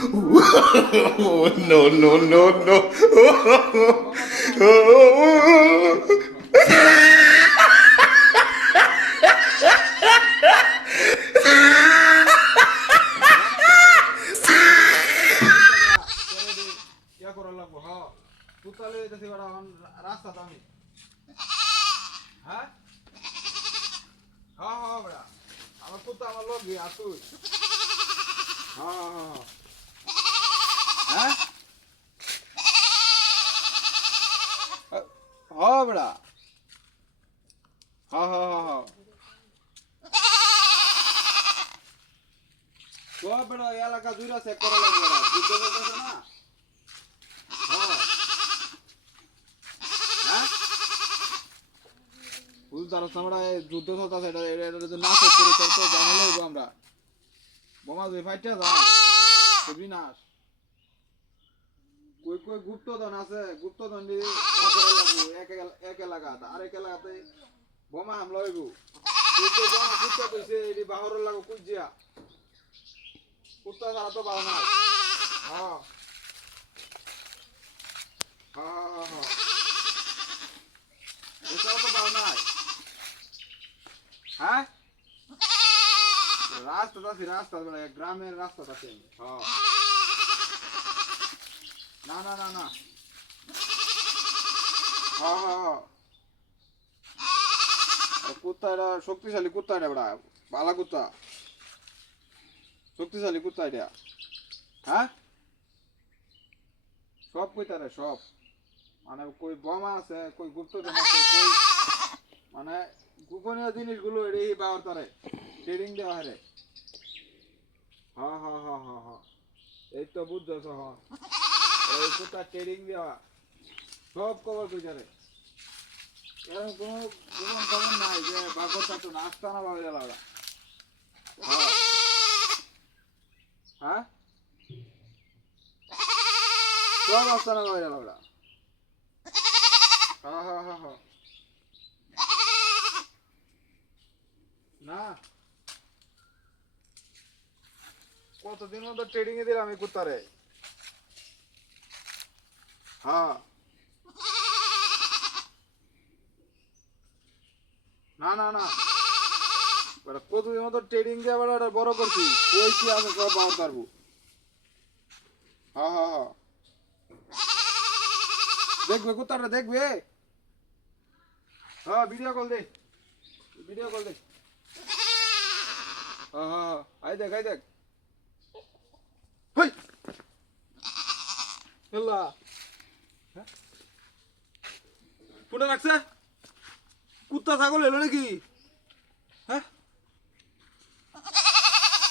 No, no, no, no. ইয়া করা লাগবো হ্যাঁ পুতালে দেখি বড় রাস্তা দামি হ্যাঁ হ্যাঁ হ্যাঁ বড় আমার পুতা আমার লোক গিয়ে আসুই হ্যাঁ হ্যাঁ হ্যাঁ হ্যাঁ হ্যাঁ বড় হ্যাঁ হ্যাঁ হ্যাঁ সব বড় এলাকা জুড়ে চেক করা লাগবে যুদ্ধ চলতেছে না হ্যাঁ হ্যাঁ বুঝতে পারছ আমরা যুদ্ধ চলতেছে এটা যদি না চেক করি তাহলে তো ঝামেলা হইব আমরা বোমা দুই ফাইটটা যা বিনাশ কই কই গুপ্তধন আছে গুপ্তধন দিয়ে করা লাগবে এক এলাকা আর এক এলাকাতে বোমা হামলা হইব তুই তো বোমা গুপ্ত কইছে এডি বাহরের লাগো কুজিয়া কুত্তা ছাড়া তো পাও না হ্যাঁ হ্যাঁ হ্যাঁ এছাড়া তো পাও না হ্যাঁ রাস্তা বলে গ্রামের রাস্তা আছে হ্যাঁ না না না না হ্যাঁ হ্যাঁ কুত্তা এটা শক্তিশালী কুত্তা এটা বড়া ভালো কুত্তা শক্তিশালী কুত্তা এটা হ্যাঁ সব কুত্তা সব মানে কই বোমা আছে কই গুপ্তধন আছে কই মানে গোপনীয় জিনিসগুলো এই পাওয়ার তারে ট্রেডিং দেওয়া হারে হ্যাঁ হ্যাঁ হ্যাঁ হ্যাঁ হ্যাঁ এই তো বুঝতেছ হ্যাঁ এই কুত্তা ট্রেডিং দেওয়া সব কবর কইতারে এরকম কোনো গোপন খবর নাই যে বাগরটা তো নাস্তা না পাওয়া গেল ওরা হ্যাঁ হ্যাঁ সব নাস্তা না পাওয়া গেল ওরা হ্যাঁ হ্যাঁ হ্যাঁ হ্যাঁ না কতদিন মতো ট্রেডিং এ দিলাম এই কুত্তারে হ্যাঁ না না না কতদিন মতো ট্রেডিং দিয়ে আবার এটা বড় করছি কই কি আছে সব পাওয়ার পারবো হ্যাঁ হ্যাঁ হ্যাঁ দেখবে কুত্তাটা দেখবে হ্যাঁ ভিডিও কল দে হ্যাঁ হ্যাঁ আই দেখ হই হেল্লা ফোনে রাখছে কুত্তা ছাগল এলো নাকি হ্যাঁ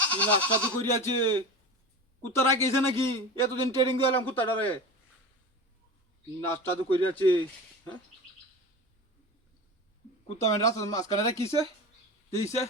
কি নাস্তা তো করি আছে কুত্তা রাখিয়েছে নাকি এতদিন ট্রেনিং দিলাম কুত্তাটারে কি নাস্তা তো করি আছে হ্যাঁ কুত্তা মানে রাস্তা মাঝখানে রাখিছে দিয়েছে